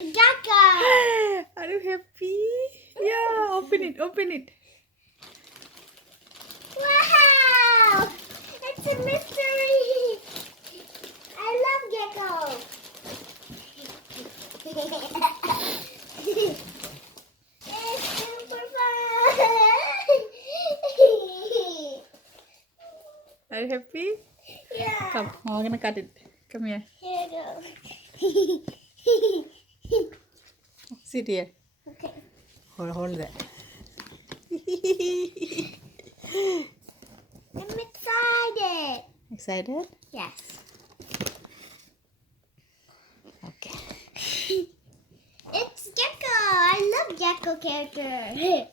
Gecko. Are you happy? Yeah, open it, open it. Wow! It's a mystery. I love gecko. It's super fun. Are you happy? Yeah. Come, I'm gonna cut it. Come here. Here you go. Sit here. Okay. Hold that. I'm excited. Excited? Yes. Okay. It's Gecko. I love Gecko character.